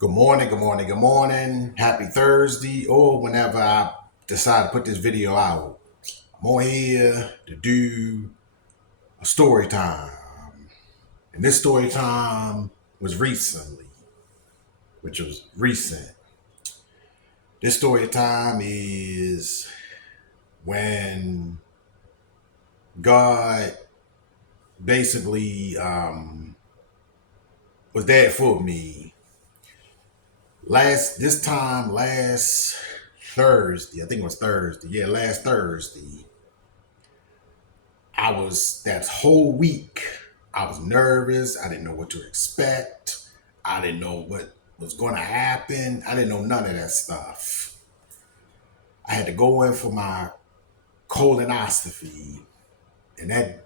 Good morning, good morning, good morning. Happy Thursday, or whenever I decide to put this video out. I'm on here to do a story time. And this story time was recent. This story time is when God basically was there for me. Last Thursday, I think it was Thursday. Yeah, last Thursday. That whole week, I was nervous. I didn't know what to expect. I didn't know what was going to happen. I didn't know none of that stuff. I had to go in for my colonoscopy, and that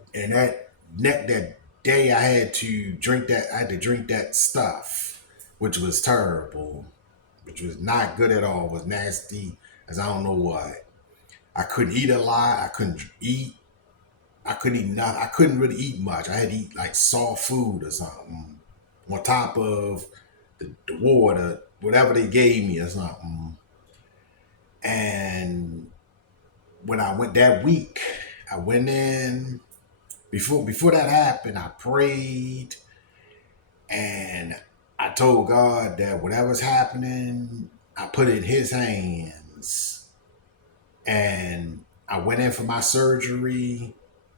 day I had to drink that stuff, which was terrible, which was not good at all. It was nasty as I don't know what. I couldn't eat a lot. I couldn't eat nothing. I couldn't really eat much. I had to eat like soft food or something on top of the water, whatever they gave me or something. And when I went that week, I went in before that happened. I prayed and I told God that whatever's happening, I put it in His hands. And I went in for my surgery.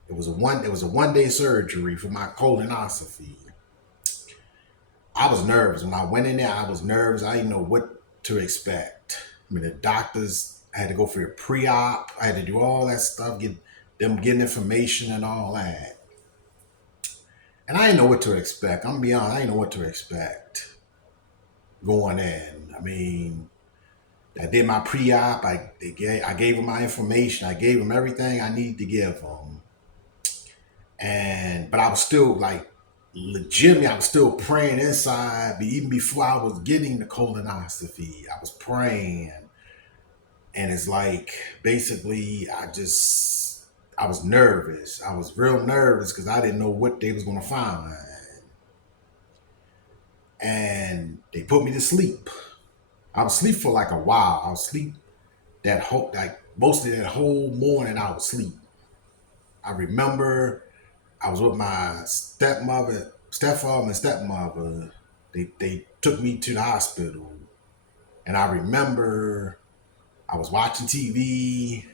It was a 1 day surgery for my colonoscophy. I was nervous. When I went in there, I was nervous. I didn't know what to expect. I mean, the doctors, I had to go for a pre-op. I had to do all that stuff, getting information and all that. And I didn't know what to expect. I'm gonna be honest, I didn't know what to expect going in. I mean, I did my pre-op. I gave them my information. I gave them everything I needed to give them. But I was still like legitimately, I was still praying inside. But even before I was getting the colonoscopy, I was praying, and it's like basically I was nervous. I was real nervous because I didn't know what they was gonna find, and they put me to sleep. I was asleep for like a while. I was asleep that whole like most of that whole morning. I was asleep. I remember I was with my stepfather and stepmother. They took me to the hospital, and I remember I was watching TV,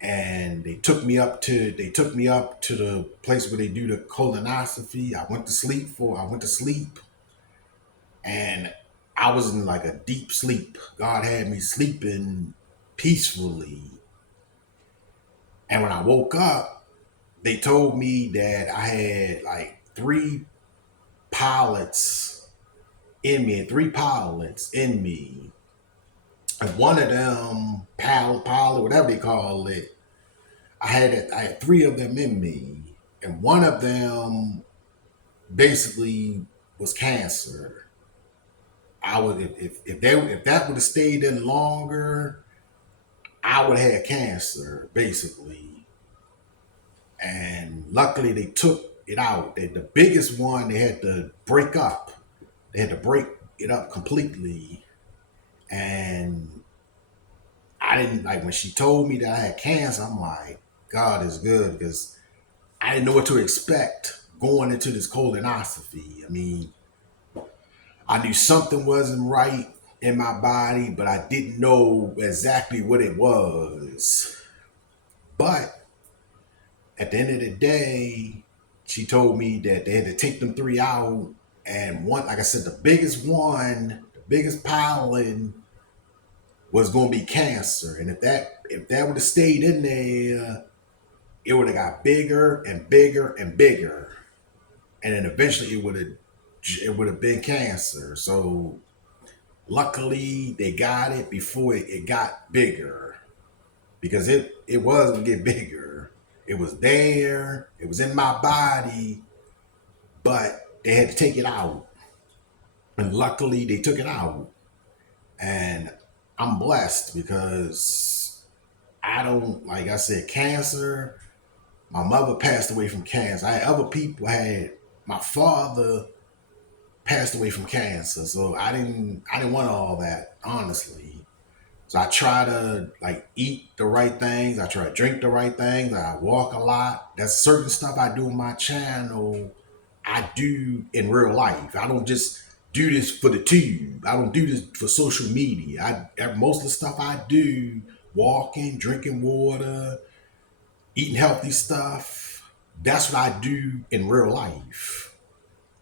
and they took me up to the place where they do the colonoscopy. I went to sleep, and I was in like a deep sleep. God had me sleeping peacefully, and when I woke up, they told me that I had like three pilots in me. And one of them, pilot, whatever they call it, I had three of them in me. And one of them basically was cancer. I would if that would have stayed in longer, I would have had cancer, basically. And luckily they took it out. The biggest one they had to break up. They had to break it up completely. And I didn't like when she told me that I had cancer. I'm like, God is good because I didn't know what to expect going into this colonoscopy. I mean, I knew something wasn't right in my body, but I didn't know exactly what it was. But at the end of the day, she told me that they had to take them three out. And one, like I said, the biggest pollen was going to be cancer. And if that would have stayed in there, it would have got bigger and bigger and bigger, and then eventually it would have been cancer. So luckily they got it before it got bigger, because it was gonna get bigger. It was there, it was in my body, but they had to take it out, and luckily they took it out, and I'm blessed because I don't, like I said, cancer. My mother passed away from cancer. I had other people. My father passed away from cancer. So I didn't want all that, honestly. So I try to like eat the right things. I try to drink the right things. I walk a lot. There's certain stuff I do on my channel I do in real life. I don't just do this for the tube. I don't do this for social media. Most of the stuff I do, walking, drinking water, eating healthy stuff, that's what I do in real life.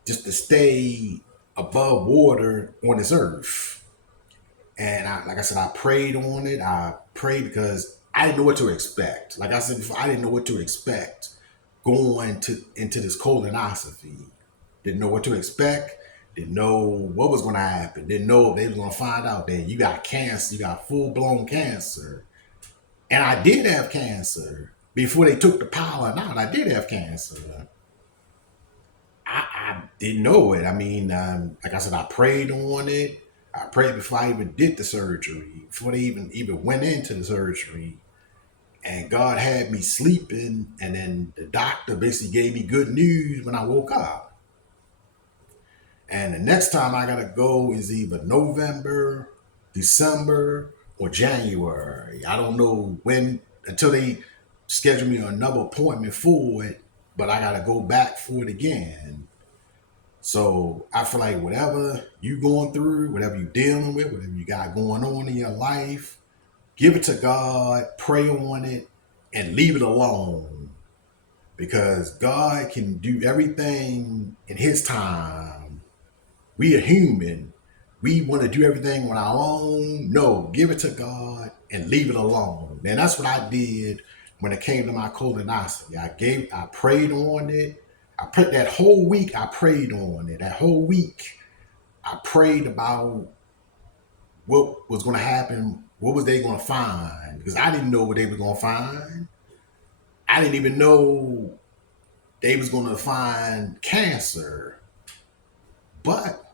Just to stay above water on this earth. And like I said, I prayed on it. I prayed because I didn't know what to expect. Like I said before, I didn't know what to expect going to into this colonoscopy. Didn't know what to expect. Didn't know what was going to happen. Didn't know if they was going to find out that you got cancer. You got full blown cancer. And I did have cancer before they took the pollen out. I did have cancer. I didn't know it. I mean, like I said, I prayed on it. I prayed before I even did the surgery, before they even went into the surgery. And God had me sleeping, and then the doctor basically gave me good news when I woke up. And the next time I gotta go is either November, December, or January. I don't know when until they schedule me another appointment for it, but I gotta go back for it again. So I feel like whatever you going through, whatever you dealing with, whatever you got going on in your life, give it to God, pray on it, and leave it alone. Because God can do everything in His time. We are human. We want to do everything on our own. No, give it to God and leave it alone. And that's what I did when it came to my colonoscopy. I prayed on it. I prayed that whole week. I prayed on it. That whole week, I prayed about what was going to happen. What was they going to find? Because I didn't know what they were going to find. I didn't even know they was going to find cancer. But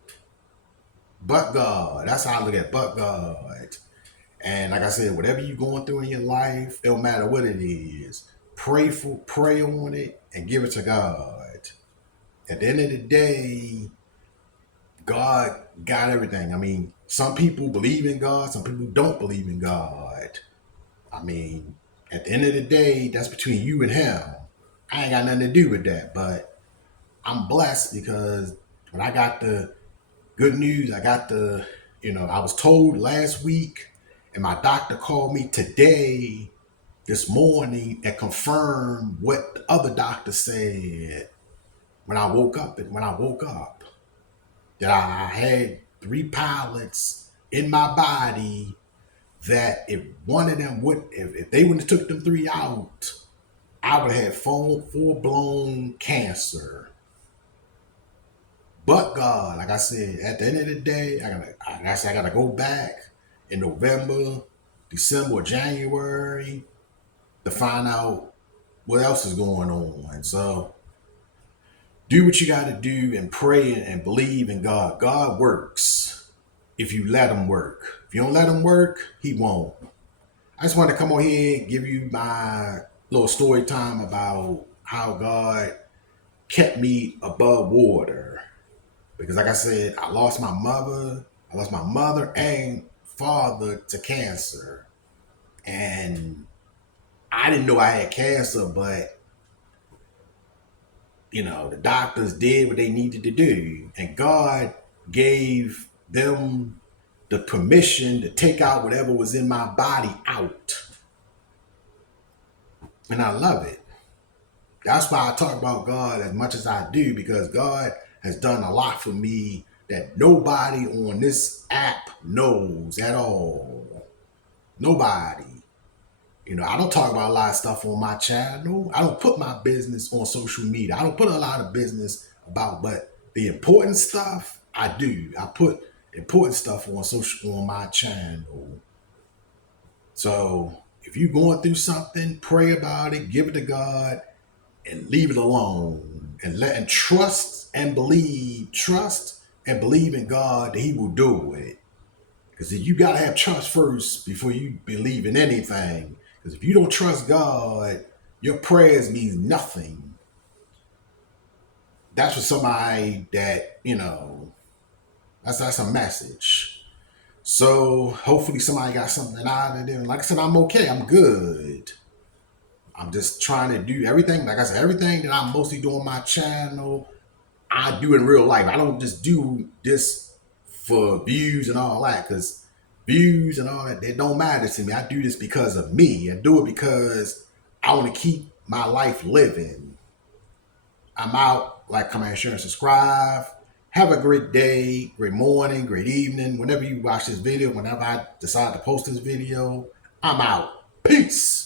God. That's how I look at but God. And like I said, whatever you're going through in your life, it don't matter what it is. Pray on it and give it to God. At the end of the day, God got everything. I mean, some people believe in God, some people don't believe in God. I mean, at the end of the day, that's between you and Him. I ain't got nothing to do with that, but I'm blessed because when I got the good news, I was told last week, and my doctor called me today, this morning, and confirmed what the other doctor said when I woke up. That I had 3 pilots in my body. That if one of them if they wouldn't have took them 3 out, I would have had full blown cancer. But God, like I said, at the end of the day, I gotta go back in November, December, or January to find out what else is going on. So do what you gotta do and pray and believe in God. God works if you let Him work. If you don't let Him work, He won't. I just want to come on here and give you my little story time about how God kept me above water. Because like I said, I lost my mother. I lost my mother and father to cancer. And I didn't know I had cancer, but the doctors did what they needed to do. And God gave them the permission to take out whatever was in my body out. And I love it. That's why I talk about God as much as I do, because God has done a lot for me that nobody on this app knows at all. Nobody. I don't talk about a lot of stuff on my channel. I don't put my business on social media. I don't put a lot of business about, but the important stuff I do. I put important stuff on my channel. So if you're going through something, pray about it, give it to God, and leave it alone, and trust and believe in God that He will do it. Because you gotta have trust first before you believe in anything. Because if you don't trust God, your prayers mean nothing. That's for somebody that That's a message. So hopefully somebody got something out of it. And like I said, I'm okay. I'm good. I'm just trying to do everything. Like I said, everything that I'm mostly doing on my channel, I do in real life. I don't just do this for views and all that, because views and all that, they don't matter to me. I do this because of me. I do it because I want to keep my life living. I'm out. Like, comment, share, and subscribe. Have a great day, great morning, great evening. Whenever you watch this video, whenever I decide to post this video, I'm out. Peace.